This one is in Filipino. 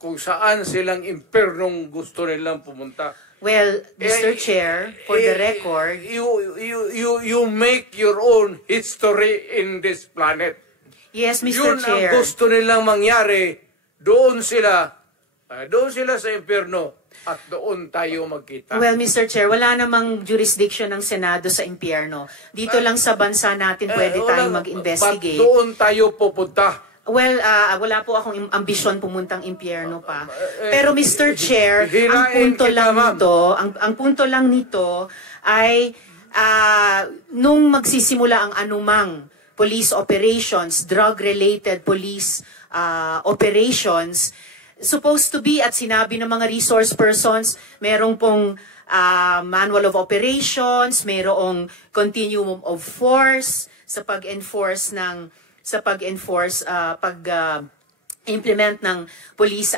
kung saan silang impernong gusto nilang pumunta. Well, Mr. Chair, for the record, you make your own history in this planet. yes, Mr. Yun Chair. ang gusto nilang mangyari. Doon sila sa impyerno at doon tayo magkita. Well, Mr. Chair, wala namang jurisdiction ng Senado sa impyerno. Dito lang sa bansa natin pwede tayong mag-investigate. Doon tayo pupunta. Well, wala po akong ambisyon pumuntang impyerno pa. Pero Mr. Chair, ang punto lang nito ay nung magsisimula ang anumang police operations, drug-related police operations, supposed to be at sinabi ng mga resource persons, merong pong manual of operations, merong continuum of force sa pag-enforce ng pag-implement ng police